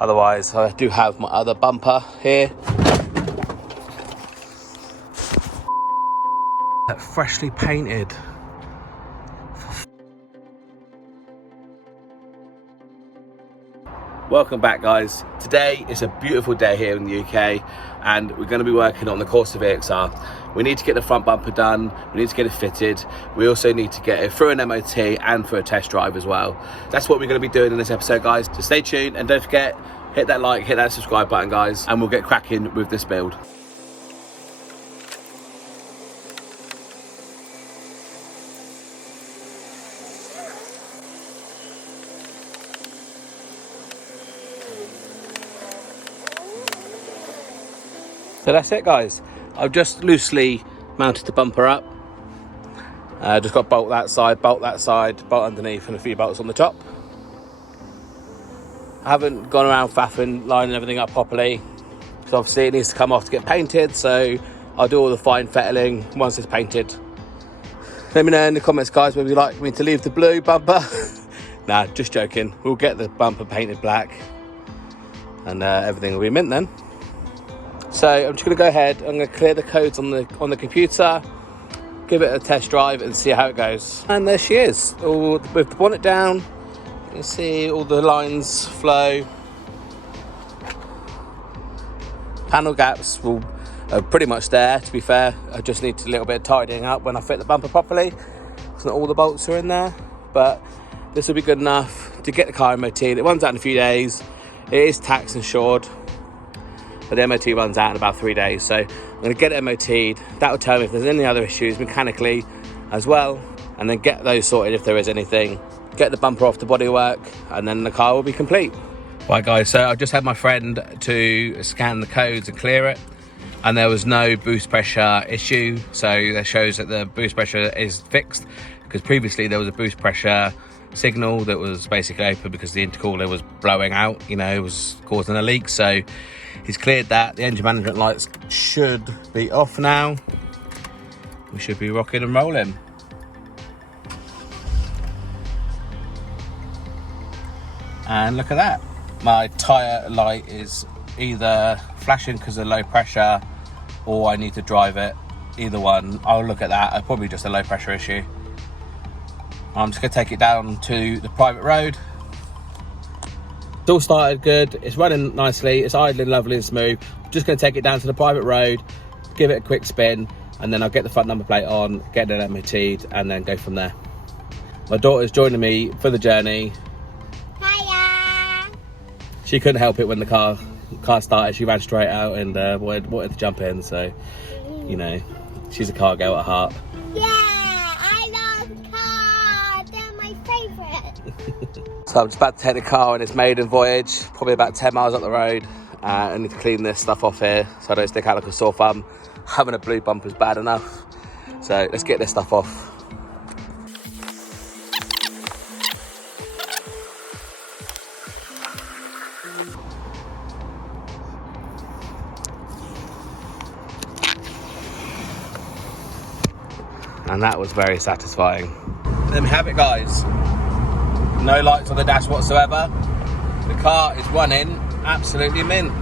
Otherwise, I do have my other bumper here. Freshly painted. Welcome back, guys. Today is a beautiful day here in the UK and we're going to be working on the Corsa VXR. We need to get the front bumper done, we need to get it fitted, we also need to get it through an MOT and for a test drive as well. That's what we're going to be doing in this episode, guys. So stay tuned and don't forget, hit that like, hit that subscribe button, guys, and we'll get cracking with this build. So that's it, guys. I've just loosely mounted the bumper up. Just got bolt that side, bolt underneath, and a few bolts on the top. I haven't gone around faffing, lining everything up properly, because obviously it needs to come off to get painted, so I'll do all the fine fettling once it's painted. Let me know in the comments, guys, whether you'd like me to leave the blue bumper. Nah, just joking. We'll get the bumper painted black, and everything will be mint then. So I'm just going to go ahead, I'm going to clear the codes on the computer, give it a test drive and see how it goes. And there she is, all with the bonnet down. You can see all the lines flow. Panel gaps are pretty much there, to be fair. I just need a little bit of tidying up when I fit the bumper properly, because not all the bolts are in there. But this will be good enough to get the car MOT'd. It runs out in a few days. It is tax insured, but the MOT runs out in about 3 days, so I'm going to get it MOT'd. That will tell me if there's any other issues mechanically as well, and then get those sorted if there is anything. Get the bumper off the bodywork, and then the car will be complete. Right, guys, so I've just had my friend to scan the codes and clear it, and there was no boost pressure issue, so that shows that the boost pressure is fixed, because previously there was a boost pressure signal that was basically open because the intercooler was blowing out, you know, it was causing a leak. So he's cleared that. The engine management lights should be off now. We should be rocking and rolling. And look at that. My tyre light is either flashing because of low pressure or I need to drive it. Either one. I'll look at that. Probably just a low pressure issue. I'm just going to take it down to the private road. It's all started good, it's running nicely, it's idling lovely and smooth. I'm just going to take it down to the private road, give it a quick spin, and then I'll get the front number plate on, get it MOT'd, and then go from there. My daughter's joining me for the journey. Hiya! She couldn't help it when the car started. She ran straight out and wanted to jump in, so, you know, she's a car girl at heart. So I'm just about to take the car on its maiden voyage, probably about 10 miles up the road. I need to clean this stuff off here so I don't stick out like a sore thumb. Having a blue bumper is bad enough. So let's get this stuff off. And that was very satisfying. Let me have it, guys. No lights on the dash whatsoever. The car is running absolutely mint.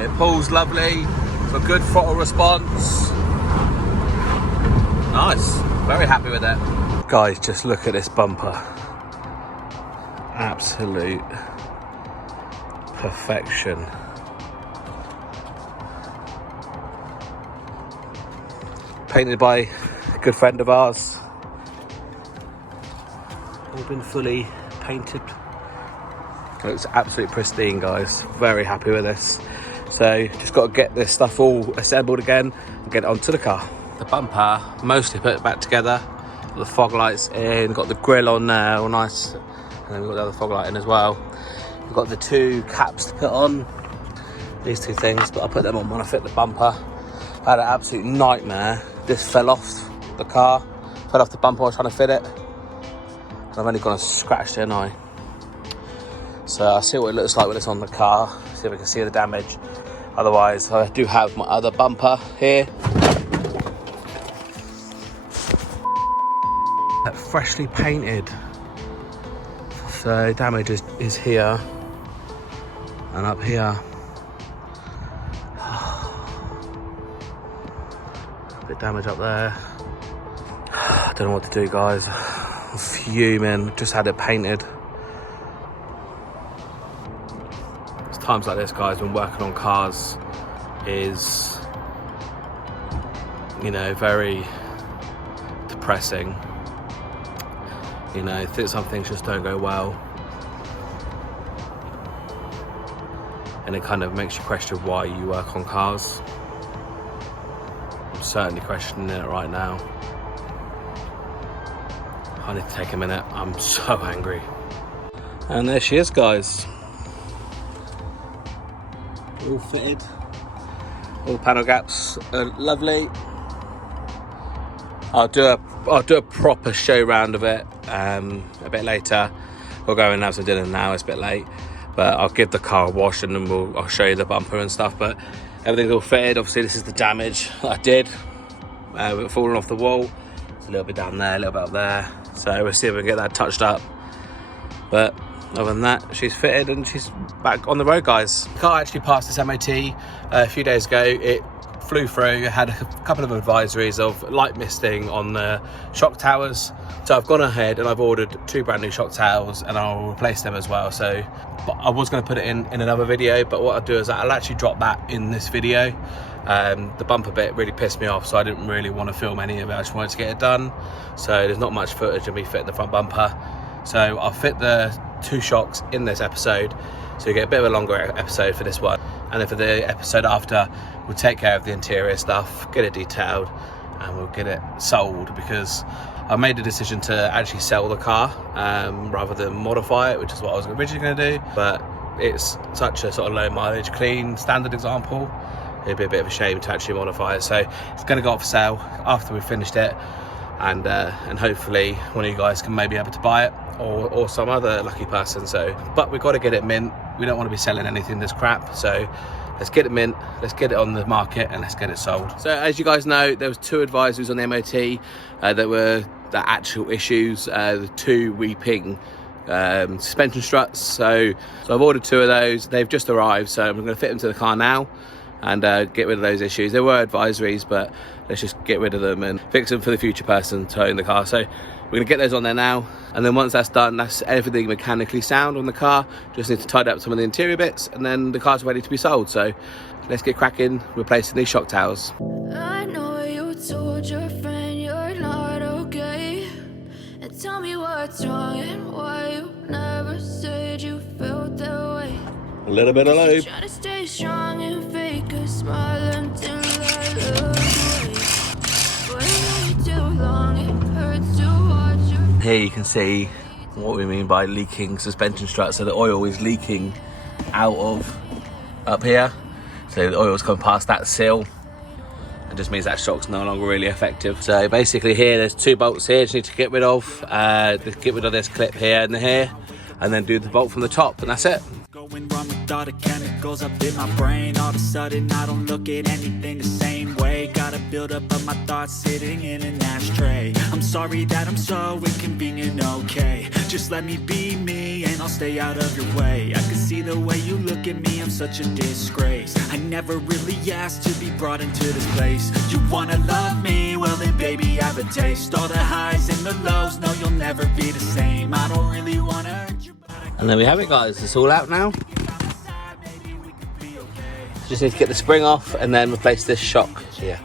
It pulls lovely, for good throttle response. Nice, very happy with it. Guys, just look at this bumper. Absolute perfection. Painted by a good friend of ours. All been fully painted. It looks absolutely pristine, guys. Very happy with this. So just got to get this stuff all assembled again and get it onto the car. The bumper mostly put it back together. Got the fog lights in, got the grille on there, all nice. And then we've got the other fog light in as well. We've got the two caps to put on. These two things, but I'll put them on when I fit the bumper. I had an absolute nightmare. This fell off the car, fell off the bumper while I was trying to fit it. I've only gone and scratched it, haven't I? So I'll see what it looks like when it's on the car, see if I can see the damage. Otherwise, I do have my other bumper here. Freshly painted. So damage is here. And up here, a bit damage up there. I don't know what to do, guys. I'm fuming. Just had it painted. It's times like this, guys, when working on cars is, you know, very depressing. You know, some things just don't go well, and it kind of makes you question why you work on cars. I'm certainly questioning it right now. I need to take a minute. I'm so angry. And there she is, guys. All fitted. All panel gaps are lovely. I'll do a proper show round of it a bit later. We'll go and have some dinner now. It's a bit late, but I'll give the car a wash and then I'll show you the bumper and stuff. But everything's all fitted. Obviously, this is the damage that I did. With falling off the wall. It's a little bit down there, a little bit up there. So we'll see if we can get that touched up. But other than that, she's fitted and she's back on the road, guys. The car actually passed this MOT a few days ago. It flew through, had a couple of advisories of light misting on the shock towers. So I've gone ahead and I've ordered 2 brand new shock towers and I'll replace them as well. So but I was going to put it in another video, but what I'll do is I'll actually drop that in this video. The bumper bit really pissed me off, so I didn't really want to film any of it. I just wanted to get it done. So there's not much footage of me fitting the front bumper. So I'll fit the 2 shocks in this episode, so you get a bit of a longer episode for this one. And then for the episode after, we'll take care of the interior stuff, get it detailed, and we'll get it sold, because I made the decision to actually sell the car rather than modify it, which is what I was originally going to do. But it's such a sort of low mileage, clean, standard example. It'd be a bit of a shame to actually modify it. So it's going to go up for sale after we've finished it, and hopefully one of you guys can maybe able to buy it, or some other lucky person. So, but we've got to get it mint. We don't want to be selling anything that's crap. So let's get it mint, let's get it on the market, and let's get it sold. So as you guys know, there was 2 advisories on the MOT that were the actual issues, the 2 weeping suspension struts. So I've ordered 2 of those. They've just arrived, so I'm going to fit them to the car now and get rid of those issues. There were advisories, but let's just get rid of them and fix them for the future person towing the car. So we're going to get those on there now, and then once that's done, that's everything mechanically sound on the car. Just need to tidy up some of the interior bits, and then the car's ready to be sold. So let's get cracking replacing these shock towers. I know you told your friend you're not okay, and tell me what's wrong and why you never said you felt that way. A little bit of load. Try to stay strong and fake a smile until I look away. But it too long, it hurts to watch your... Here you can see what we mean by leaking suspension struts. So the oil is leaking out of up here. So the oil's coming past that seal. It just means that shock's no longer really effective. So basically here, there's 2 bolts here. Just need to get rid of. Get rid of this clip here and here, and then do the bolt from the top, and that's it. Going wrong with all the chemicals up in my brain. All of a sudden I don't look at anything the same way. Gotta build up of my thoughts sitting in an ashtray. I'm sorry that I'm so inconvenient, okay. Just let me be me and I'll stay out of your way. I can see the way you look at me, I'm such a disgrace. I never really asked to be brought into this place. You wanna love me? Well then baby have a taste. All the highs and the lows, no you'll never be the same. I don't really wanna hurt you. And there we have it, guys. It's all out now. Just need to get the spring off and then replace this shock here.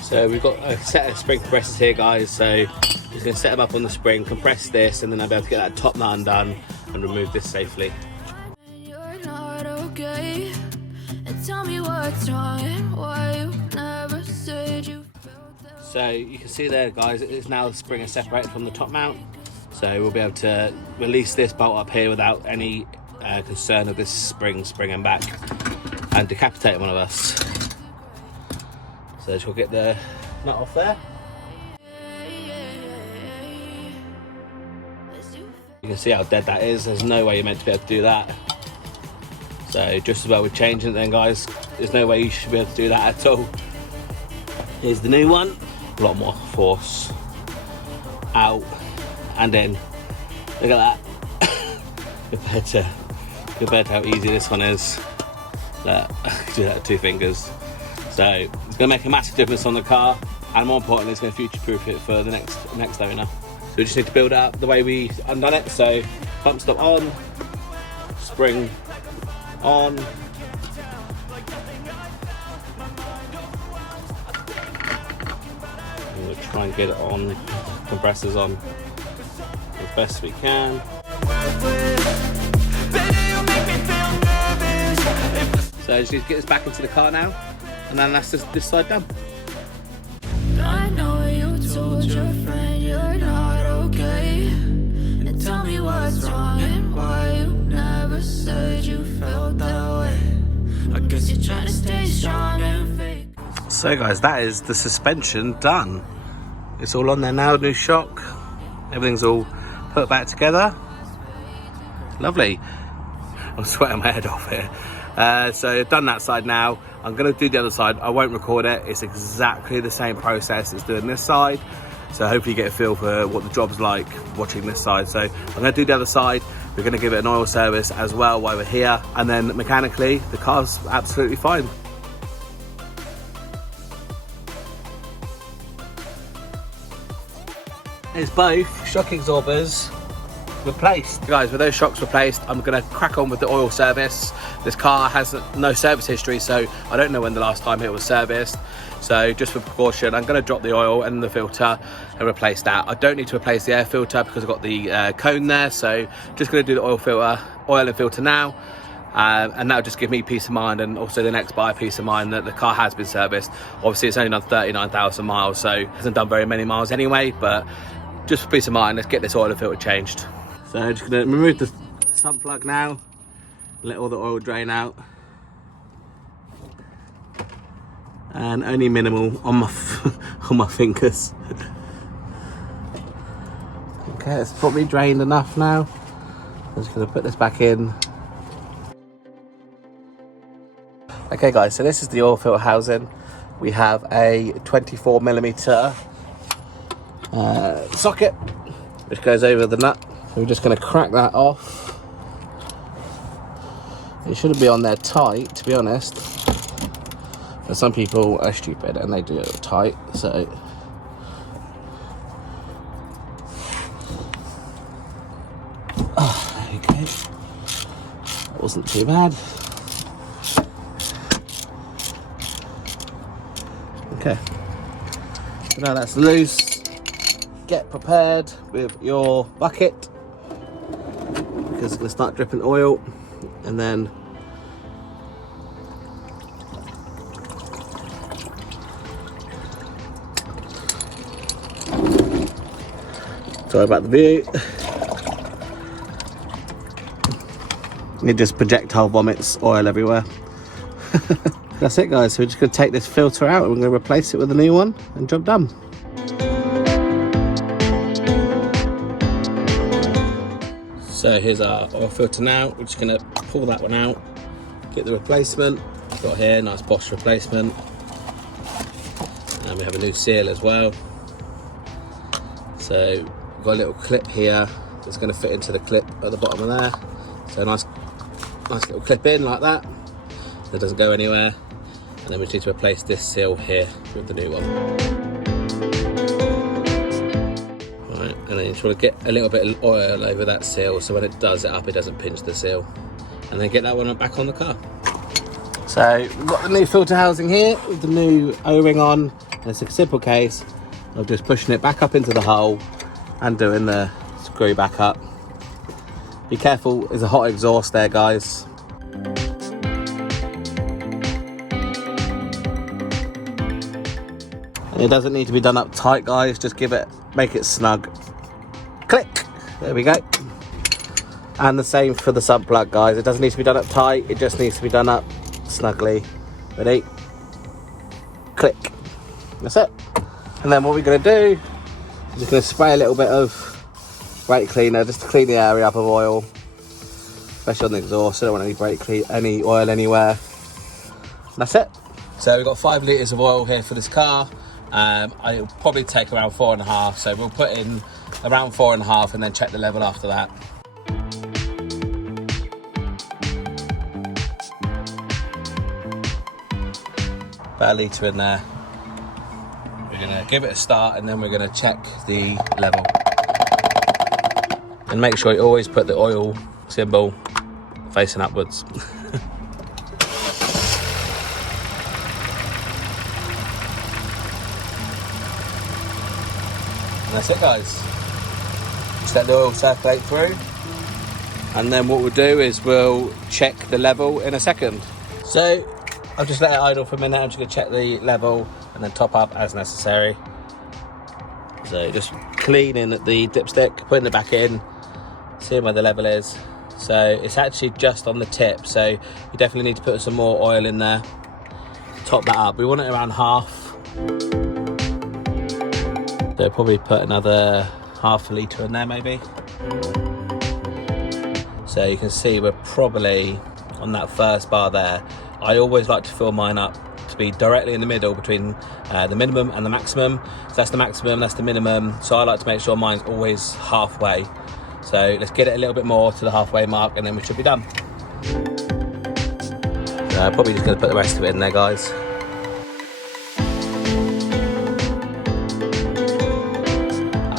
So we've got a set of spring compressors here, guys. So just going to set them up on the spring, compress this, and then I'll be able to get that top nut undone and remove this safely. You're not okay, and tell me what's wrong and why you never said you felt that way. So you can see there, guys, it's now the spring is separated from the top mount. So we'll be able to release this bolt up here without any concern of this springing back and decapitate one of us. So we'll get the nut off there. You can see how dead that is. There's no way you're meant to be able to do that. So just as well with changing it then, guys. There's no way you should be able to do that at all. Here's the new one. A lot more force. Out. And then, look at that. Compared to compared to how easy this one is. That I can do that with 2 fingers. So it's going to make a massive difference on the car, and more importantly, it's going to future-proof it for the next owner. So we just need to build it up the way we undone it. So pump stop on, spring on. And we'll try and get it on, compressors on as best we can. So I just need to get this back into the car now, and then that's just this side done. I know you told your friend you're not okay, and tell me what's wrong and why you never said you felt that way. I guess you're trying to stay strong and fake. So guys, that is the suspension done. It's all on there now, new shock. Everything's all put back together. Lovely. I'm sweating my head off here. So I've done that side now. I'm going to do the other side. I won't record it. It's exactly the same process as doing this side. So hopefully you get a feel for what the job's like watching this side. So I'm going to do the other side. We're going to give it an oil service as well while we're here. And then mechanically, the car's absolutely fine. It's both shock absorbers replaced. Guys, with those shocks replaced, I'm going to crack on with the oil service. This car has no service history, so I don't know when the last time it was serviced. So just for precaution, I'm going to drop the oil and the filter and replace that. I don't need to replace the air filter because I've got the cone there, so just going to do the oil and filter now. And that'll just give me peace of mind, and also the next buyer peace of mind that the car has been serviced. Obviously it's only done 39,000 miles, so it hasn't done very many miles anyway, but just for peace of mind, let's get this oil and filter changed. So I'm just going to remove the sump plug now, let all the oil drain out, and only minimal on my on my fingers. Okay, it's probably drained enough now. I'm just going to put this back in. Okay guys, so this is the oil filter housing. We have a 24mm socket which goes over the nut. So we're just going to crack that off. It shouldn't be on there tight, to be honest. But some people are stupid and they do it tight, so. Oh, there you go. That wasn't too bad. Okay. So now that's loose. Get prepared with your bucket, because it's going to start dripping oil, and then sorry about the view. It just projectile vomits oil everywhere. That's it guys, so we're just going to take this filter out and we're going to replace it with a new one, and job done. So here's our oil filter now. We're just going to pull that one out, get the replacement. Got here, nice Bosch replacement. And we have a new seal as well. So we've got a little clip here that's going to fit into the clip at the bottom of there. So nice little clip in like that. That doesn't go anywhere. And then we just need to replace this seal here with the new one. And then you just want to get a little bit of oil over that seal, so when it does it up, it doesn't pinch the seal. And then get that one back on the car. So we've got the new filter housing here with the new O-ring on. And it's a simple case of just pushing it back up into the hole and doing the screw back up. Be careful, there's a hot exhaust there, guys. And it doesn't need to be done up tight, guys. Just make it snug. Click, there we go. And the same for the sump plug, guys. It doesn't need to be done up tight, it just needs to be done up snugly. Ready? Click. That's it. And then what we're going to do is just going to spray a little bit of brake cleaner just to clean the area up of oil, especially on the exhaust. I don't want any oil anywhere. And that's it. So we've got 5 litres of oil here for this car. It'll probably take around 4.5, so we'll put in around 4.5 and then check the level after that. About a litre in there. We're going to give it a start and then we're going to check the level. And make sure you always put the oil symbol facing upwards. And that's it, guys. Just let the oil circulate through. And then what we'll do is we'll check the level in a second. So I'll just let it idle for a minute. I'm just going to check the level and then top up as necessary. So just cleaning the dipstick, putting it back in, seeing where the level is. So it's actually just on the tip, so you definitely need to put some more oil in there. Top that up. We want it around half. So probably put another half a litre in there maybe. So you can see we're probably on that first bar there. I always like to fill mine up to be directly in the middle between the minimum and the maximum. So that's the maximum, that's the minimum. So I like to make sure mine's always halfway. So let's get it a little bit more to the halfway mark and then we should be done. So I'm probably just going to put the rest of it in there, guys.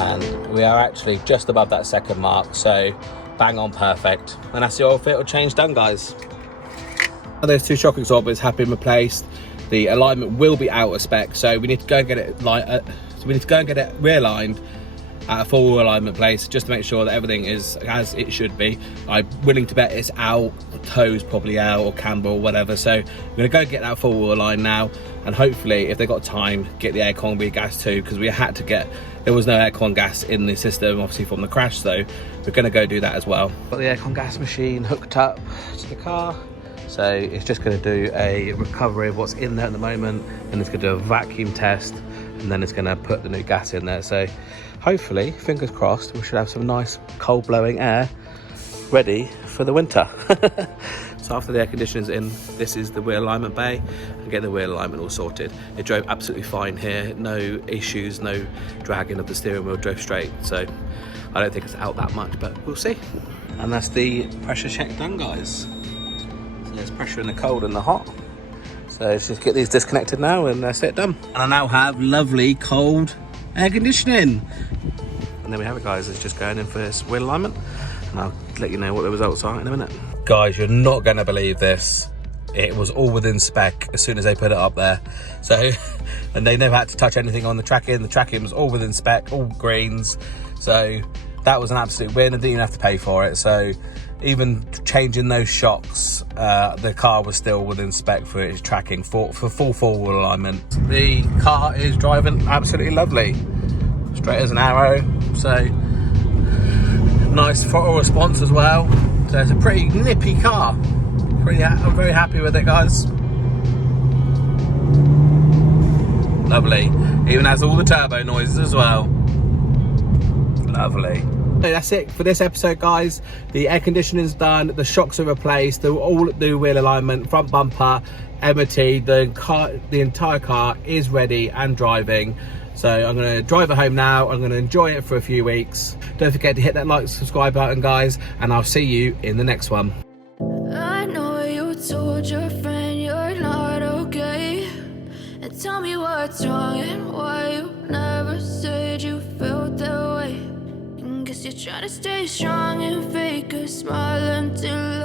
And we are actually just above that second mark, so bang on perfect. And that's the oil filter change done, guys. Those two shock absorbers have been replaced. The alignment will be out of spec, so we need to go and get it realigned at a full alignment place just to make sure that everything is as it should be. I'm willing to bet it's out, the toe's probably out, or camber or whatever. So I'm gonna go get that full align now, and hopefully if they've got time, get the aircon gas too, because we had to get, there was no aircon gas in the system obviously from the crash, so we're gonna go do that as well. Got the aircon gas machine hooked up to the car. So it's just going to do a recovery of what's in there at the moment, and it's going to do a vacuum test, and then it's going to put the new gas in there. So hopefully, fingers crossed, we should have some nice cold blowing air ready for the winter. So after the air conditioner's in, this is the wheel alignment bay, and get the wheel alignment all sorted. It drove absolutely fine here, no issues, no dragging of the steering wheel, drove straight. So I don't think it's out that much, but we'll see. And that's the pressure check done, guys. There's pressure in the cold and the hot. So let's just get these disconnected now and that's it, done. And I now have lovely cold air conditioning. And there we have it, guys. It's just going in for this wheel alignment, and I'll let you know what the results are in a minute. Guys, you're not going to believe this. It was all within spec as soon as they put it up there. So, and they never had to touch anything on the tracking. The tracking was all within spec, all greens. So that was an absolute win. I didn't even have to pay for it. So even changing those shocks, the car was still within spec for its tracking for full forward alignment. The car is driving absolutely lovely, straight as an arrow. So nice throttle response as well. So it's a pretty nippy car. I'm very happy with it, guys. Lovely. Even has all the turbo noises as well. Lovely. That's it for this episode, guys. The air conditioning's done, the shocks are replaced, the all new wheel alignment, front bumper, MOT, the entire car is ready and driving. So I'm going to drive it home now. I'm going to enjoy it for a few weeks. Don't forget to hit that like, subscribe button, guys, and I'll see you in the next one. I know you told your friend you're not okay, and tell me what's wrong and why you never said you felt that way. Guess you're trying to stay strong and fake a smile until